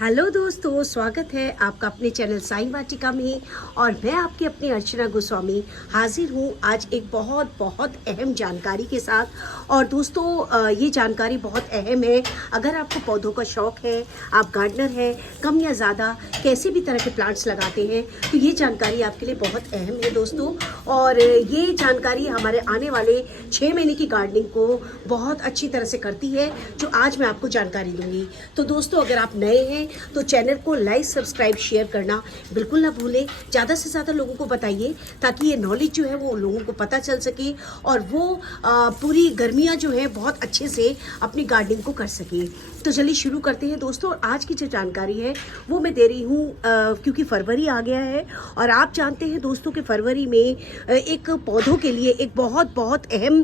Hello दोस्तों, स्वागत है आपका अपने चैनल साई वाटिका में। और मैं आपकी अपनी अर्चना गोस्वामी हाजिर हूँ आज एक बहुत बहुत अहम जानकारी के साथ। और दोस्तों ये जानकारी बहुत अहम है। अगर आपको पौधों का शौक़ है, आप गार्डनर हैं, कम या ज़्यादा कैसे भी तरह के प्लांट्स लगाते हैं, तो ये जानकारी आपके लिए बहुत अहम है दोस्तों। और ये जानकारी हमारे आने वाले 6 महीने की गार्डनिंग को बहुत अच्छी तरह से करती है, जो आज मैं आपको जानकारी दूंगी। तो दोस्तों, अगर आप नए हैं तो चैनल को लाइक, सब्सक्राइब, शेयर करना बिल्कुल ना भूलें। ज़्यादा से ज़्यादा लोगों को बताइए ताकि ये नॉलेज जो है वो लोगों को पता चल सके और वो पूरी गर्मियाँ जो है बहुत अच्छे से अपनी गार्डनिंग को कर सके। तो चलिए शुरू करते हैं दोस्तों। आज की जो जानकारी है वो मैं दे रही हूँ क्योंकि फरवरी आ गया है और आप जानते हैं दोस्तों कि फरवरी में एक पौधों के लिए एक बहुत बहुत अहम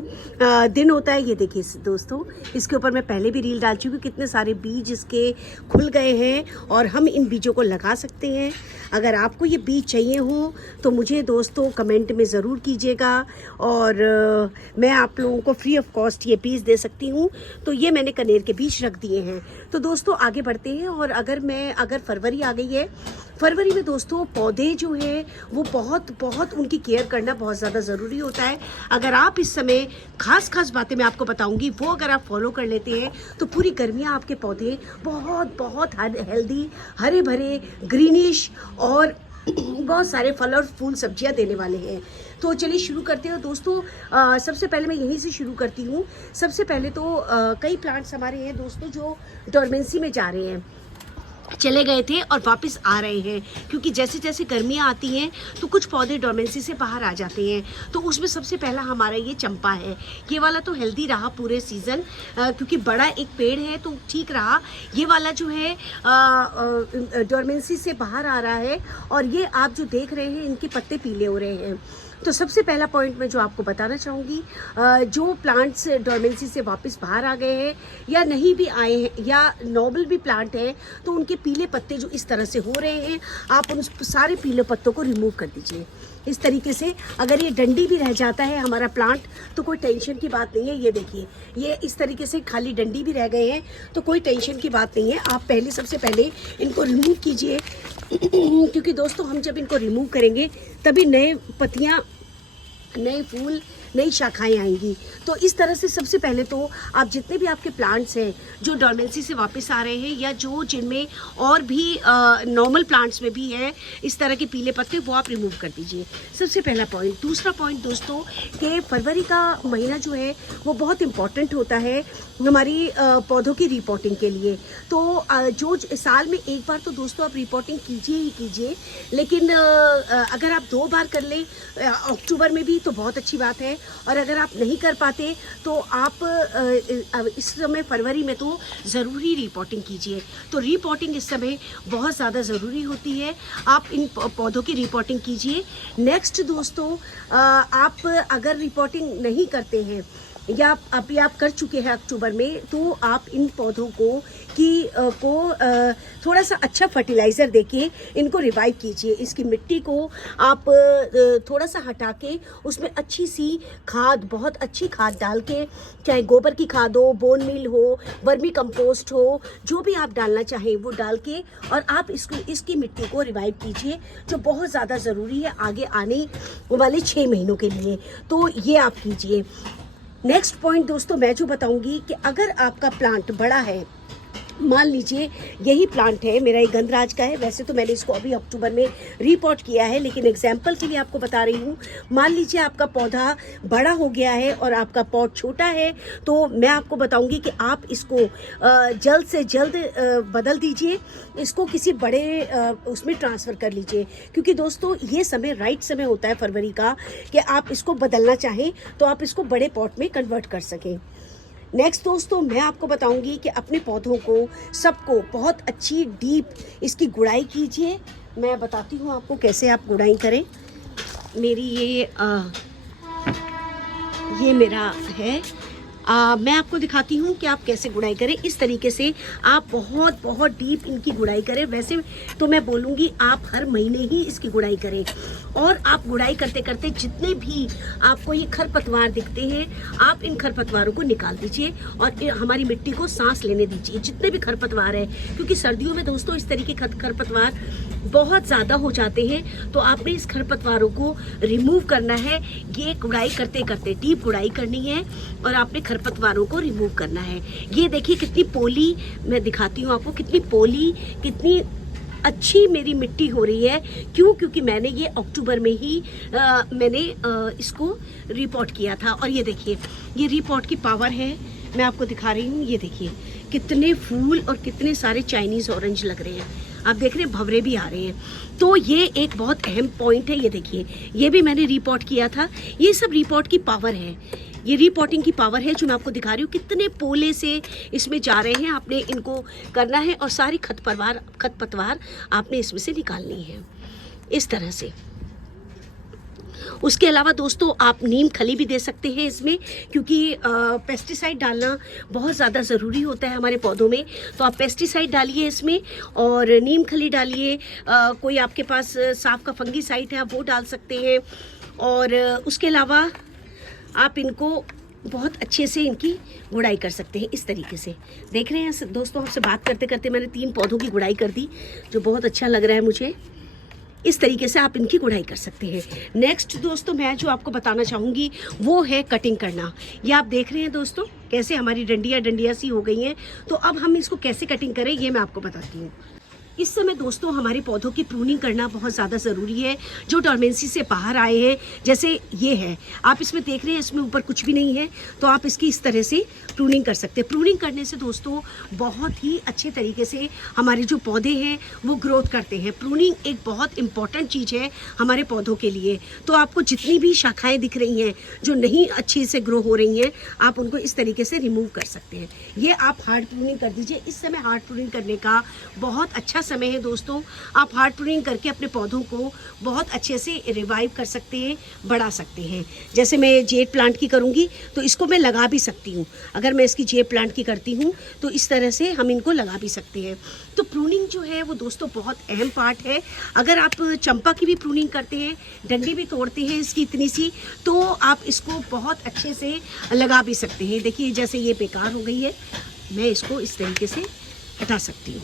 दिन होता है। ये देखिए दोस्तों, इसके ऊपर मैं पहले भी रील डाल चुकी हूँ। कितने सारे बीज इसके खुल गए हैं और हम इन बीजों को लगा सकते हैं। अगर आपको ये बीज चाहिए हो तो मुझे दोस्तों कमेंट में ज़रूर कीजिएगा और मैं आप लोगों को फ्री ऑफ कॉस्ट ये बीज दे सकती हूँ। तो ये मैंने कनेर के बीज रख दिए हैं। तो दोस्तों आगे बढ़ते हैं। और अगर फरवरी आ गई है, फरवरी में दोस्तों पौधे जो है वो बहुत बहुत उनकी केयर करना बहुत ज़्यादा ज़रूरी होता है। अगर आप इस समय खास बातें मैं आपको बताऊंगी, वो अगर आप फॉलो कर लेते हैं तो पूरी गर्मियाँ आपके पौधे बहुत बहुत हेल्दी, हरे भरे, ग्रीनिश और बहुत सारे फल और फूल सब्जियां देने वाले हैं। तो चलिए शुरू करते हैं दोस्तों। सबसे पहले मैं यहीं से शुरू करती हूँ। सबसे पहले तो कई प्लांट्स हमारे हैं दोस्तों जो डोरमेंसी में जा रहे हैं, चले गए थे और वापस आ रहे हैं। क्योंकि जैसे जैसे गर्मियाँ आती हैं तो कुछ पौधे डोरमेंसी से बाहर आ जाते हैं। तो उसमें सबसे पहला हमारा ये चंपा है। ये वाला तो हेल्दी रहा पूरे सीज़न क्योंकि बड़ा एक पेड़ है तो ठीक रहा। ये वाला जो है डोरमेंसी से बाहर आ रहा है और ये आप जो देख रहे हैं इनके पत्ते पीले हो रहे हैं। तो सबसे पहला पॉइंट मैं जो आपको बताना चाहूँगी, जो प्लांट्स डोरमेंसी से वापस बाहर आ गए हैं या नहीं भी आए हैं या नॉर्मल भी प्लांट हैं, तो उनके पीले पत्ते जो इस तरह से हो रहे हैं, आप उन सारे पीले पत्तों को रिमूव कर दीजिए इस तरीके से। अगर ये डंडी भी रह जाता है हमारा प्लांट तो कोई टेंशन की बात नहीं है। ये देखिए, ये इस तरीके से खाली डंडी भी रह गए हैं तो कोई टेंशन की बात नहीं है। आप सबसे पहले इनको रिमूव कीजिए क्योंकि दोस्तों हम जब इनको रिमूव करेंगे तभी नए पत्तियाँ, नए फूल, नई शाखाएं आएंगी। तो इस तरह से सबसे पहले तो आप जितने भी आपके प्लांट्स हैं जो डोरमेंसी से वापस आ रहे हैं या जो जिनमें और भी नॉर्मल प्लांट्स में भी है इस तरह के पीले पत्ते, वो आप रिमूव कर दीजिए। सबसे पहला पॉइंट। दूसरा पॉइंट दोस्तों कि फरवरी का महीना जो है वो बहुत इम्पॉर्टेंट होता है हमारी पौधों की रिपोर्टिंग के लिए। तो जो साल में एक बार तो दोस्तों आप रिपोर्टिंग कीजिए ही कीजिए, लेकिन अगर आप 2 बार कर लें अक्टूबर में भी तो बहुत अच्छी बात है। और अगर आप नहीं कर पाते तो आप इस समय फरवरी में तो ज़रूरी रिपोर्टिंग कीजिए। तो रिपोर्टिंग इस समय बहुत ज़्यादा ज़रूरी होती है। आप इन पौधों की रिपोर्टिंग कीजिए। नेक्स्ट दोस्तों, आप अगर रिपोर्टिंग नहीं करते हैं या अभी आप कर चुके हैं अक्टूबर में, तो आप इन पौधों को थोड़ा सा अच्छा फर्टिलाइज़र देके इनको रिवाइव कीजिए। इसकी मिट्टी को आप थोड़ा सा हटा के उसमें अच्छी सी खाद, बहुत अच्छी खाद डाल के, चाहे गोबर की खाद हो, बोन मील हो, वर्मी कंपोस्ट हो, जो भी आप डालना चाहें वो डाल के और आप इसकी मिट्टी को रिवाइव कीजिए, जो बहुत ज़्यादा ज़रूरी है आगे आने वाले 6 महीनों के लिए। तो ये आप कीजिए। नेक्स्ट पॉइंट दोस्तों मैं जो बताऊंगी कि अगर आपका प्लांट बड़ा है, मान लीजिए यही प्लांट है मेरा, ये गंधराज का है। वैसे तो मैंने इसको अभी अक्टूबर में रिपोर्ट किया है, लेकिन एग्जाम्पल के लिए आपको बता रही हूँ। मान लीजिए आपका पौधा बड़ा हो गया है और आपका पॉट छोटा है, तो मैं आपको बताऊंगी कि आप इसको जल्द से जल्द बदल दीजिए। इसको किसी बड़े उसमें ट्रांसफ़र कर लीजिए, क्योंकि दोस्तों ये समय राइट समय होता है फरवरी का कि आप इसको बदलना चाहें तो आप इसको बड़े पॉट में कन्वर्ट कर सकें। नेक्स्ट दोस्तों मैं आपको बताऊंगी कि अपने पौधों को सबको बहुत अच्छी डीप इसकी गुड़ाई कीजिए। मैं बताती हूँ आपको कैसे आप गुड़ाई करें। मेरी ये मेरा है, मैं आपको दिखाती हूँ कि आप कैसे गुड़ाई करें। इस तरीके से आप बहुत बहुत डीप इनकी गुड़ाई करें। वैसे तो मैं बोलूँगी आप हर महीने ही इसकी गुड़ाई करें, और आप गुड़ाई करते करते जितने भी आपको ये खरपतवार दिखते हैं आप इन खरपतवारों को निकाल दीजिए और हमारी मिट्टी को सांस लेने दीजिए, जितने भी खरपतवार है। क्योंकि सर्दियों में दोस्तों इस तरीके के खरपतवार बहुत ज़्यादा हो जाते हैं, तो आपने इस खरपतवारों को रिमूव करना है। ये गुड़ाई करते करते डीप गुड़ाई करनी है और आपने खरपतवारों को रिमूव करना है। ये देखिए कितनी पोली, मैं दिखाती हूँ आपको कितनी पोली, कितनी अच्छी मेरी मिट्टी हो रही है। क्यों? क्योंकि मैंने ये अक्टूबर में ही इसको रिपोर्ट किया था। और ये देखिए ये रिपोर्ट की पावर है, मैं आपको दिखा रही हूँ। ये देखिए कितने फूल और कितने सारे चाइनीज़ ऑरेंज लग रहे हैं, आप देख रहे हैं भंवरे भी आ रहे हैं। तो ये एक बहुत अहम पॉइंट है। ये देखिए ये भी मैंने रिपोर्ट किया था। ये सब रिपोर्ट की पावर है, ये रिपोर्टिंग की पावर है जो मैं आपको दिखा रही हूँ। कितने पोले से इसमें जा रहे हैं, आपने इनको करना है और सारी खरपतवार आपने इसमें से निकालनी है इस तरह से। उसके अलावा दोस्तों आप नीम खली भी दे सकते हैं इसमें, क्योंकि पेस्टिसाइड डालना बहुत ज़्यादा ज़रूरी होता है हमारे पौधों में। तो आप पेस्टिसाइड डालिए इसमें और नीम खली डालिए। कोई आपके पास साफ का फंगीसाइड है आप वो डाल सकते हैं। और उसके अलावा आप इनको बहुत अच्छे से इनकी गुड़ाई कर सकते हैं इस तरीके से। देख रहे हैं दोस्तों, आपसे बात करते करते मैंने 3 पौधों की गुड़ाई कर दी, जो बहुत अच्छा लग रहा है मुझे। इस तरीके से आप इनकी गुड़ाई कर सकते हैं। नेक्स्ट दोस्तों मैं जो आपको बताना चाहूँगी वो है कटिंग करना। ये आप देख रहे हैं दोस्तों कैसे हमारी डंडियाँ सी हो गई हैं। तो अब हम इसको कैसे कटिंग करें ये मैं आपको बताती हूँ। इस समय दोस्तों हमारे पौधों की प्रूनिंग करना बहुत ज़्यादा ज़रूरी है। जो डोरमेंसी से बाहर आए हैं, जैसे ये है, आप इसमें देख रहे हैं इसमें ऊपर कुछ भी नहीं है, तो आप इसकी इस तरह से प्रूनिंग कर सकते हैं। प्रूनिंग करने से दोस्तों बहुत ही अच्छे तरीके से हमारे जो पौधे हैं वो ग्रोथ करते हैं। प्रूनिंग एक बहुत इंपॉर्टेंट चीज़ है हमारे पौधों के लिए। तो आपको जितनी भी शाखाएँ दिख रही हैं जो नहीं अच्छे से ग्रो हो रही हैं, आप उनको इस तरीके से रिमूव कर सकते हैं। ये आप हार्ड प्रूनिंग कर दीजिए। इस समय हार्ड प्रूनिंग करने का बहुत अच्छा समय है दोस्तों। आप हार्ड प्रूनिंग करके अपने पौधों को बहुत अच्छे से रिवाइव कर सकते हैं, बढ़ा सकते हैं। जैसे मैं जेड प्लांट की करूंगी तो इसको मैं लगा भी सकती हूँ। अगर मैं इसकी जेड प्लांट की करती हूँ तो इस तरह से हम इनको लगा भी सकते हैं। तो प्रूनिंग जो है वो दोस्तों बहुत अहम पार्ट है। अगर आप चंपा की भी प्रूनिंग करते हैं, डंडी भी तोड़ते हैं इसकी इतनी सी, तो आप इसको बहुत अच्छे से लगा भी सकते हैं। देखिए जैसे ये बेकार हो गई है, मैं इसको इस तरीके से हटा सकती हूँ।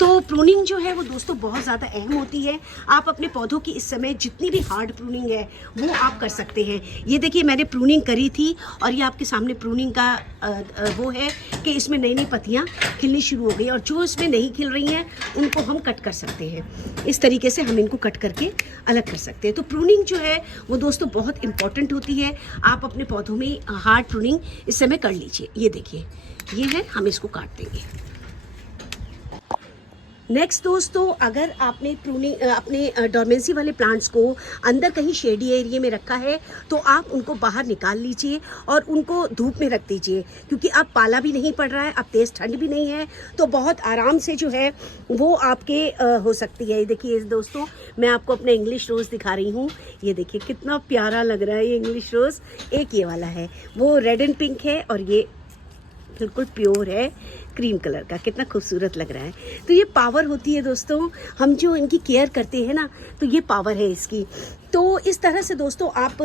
तो प्रूनिंग जो है वो दोस्तों बहुत ज़्यादा अहम होती है। आप अपने पौधों की इस समय जितनी भी हार्ड प्रूनिंग है वो आप कर सकते हैं। ये देखिए मैंने प्रूनिंग करी थी और ये आपके सामने प्रूनिंग का वो है कि इसमें नई नई पत्तियाँ खिलनी शुरू हो गई, और जो इसमें नहीं खिल रही हैं उनको हम कट कर सकते हैं। इस तरीके से हम इनको कट करके अलग कर सकते हैं। तो प्रूनिंग जो है वो दोस्तों बहुत इंपॉर्टेंट होती है। आप अपने पौधों में हार्ड प्रूनिंग इस समय कर लीजिए। ये देखिए ये है, हम इसको काट देंगे। नेक्स्ट दोस्तों, अगर आपने प्रूनिंग अपने डोरमेंसी वाले प्लांट्स को अंदर कहीं शेडी एरिया में रखा है तो आप उनको बाहर निकाल लीजिए और उनको धूप में रख दीजिए, क्योंकि अब पाला भी नहीं पड़ रहा है, अब तेज़ ठंड भी नहीं है, तो बहुत आराम से जो है वो आपके हो सकती है। देखिए दोस्तों मैं आपको अपना इंग्लिश रोज़ दिखा रही हूँ। ये देखिए कितना प्यारा लग रहा है ये इंग्लिश रोज़। एक ये वाला है वो रेड एंड पिंक है, और ये बिल्कुल प्योर है क्रीम कलर का, कितना खूबसूरत लग रहा है। तो ये पावर होती है दोस्तों, हम जो इनकी केयर करते हैं ना, तो ये पावर है इसकी। तो इस तरह से दोस्तों आप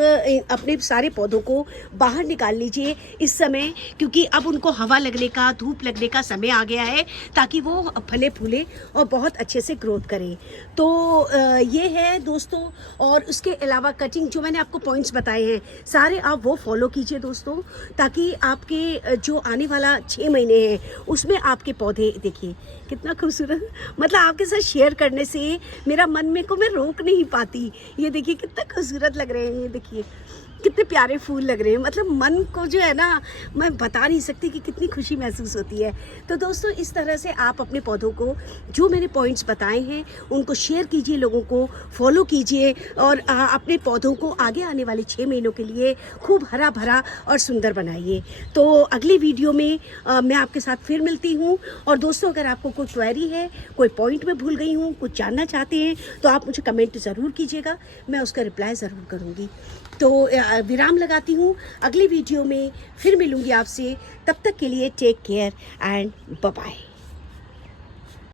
अपने सारे पौधों को बाहर निकाल लीजिए इस समय, क्योंकि अब उनको हवा लगने का, धूप लगने का समय आ गया है, ताकि वो फले फूले और बहुत अच्छे से ग्रोथ करें। तो ये है दोस्तों। और उसके अलावा कटिंग जो मैंने आपको पॉइंट्स बताए हैं सारे आप वो फॉलो कीजिए दोस्तों, ताकि आपके जो आने वाला 6 महीने हैं उसमें आपके पौधे देखिए कितना खूबसूरत, मतलब आपके साथ शेयर करने से मेरा मन में को मैं रोक नहीं पाती। ये देखिए कितना खूबसूरत लग रहे हैं, ये देखिए कितने प्यारे फूल लग रहे हैं। मतलब मन को जो है ना, मैं बता नहीं सकती कि कितनी खुशी महसूस होती है। तो दोस्तों इस तरह से आप अपने पौधों को, जो मैंने पॉइंट्स बताए हैं उनको शेयर कीजिए, लोगों को फॉलो कीजिए, और अपने पौधों को आगे आने वाले 6 महीनों के लिए खूब हरा भरा और सुंदर बनाइए। तो अगली वीडियो में मैं आपके साथ फिर मिलती हूँ। और दोस्तों अगर आपको कोई क्वेरी है, कोई पॉइंट में भूल गई हूँ, कुछ जानना चाहते हैं, तो आप मुझे कमेंट ज़रूर कीजिएगा, मैं उसका रिप्लाई ज़रूर करूँगी। तो विराम लगाती हूँ। अगली वीडियो में फिर मिलूँगी आपसे, तब तक के लिए take care and bye bye.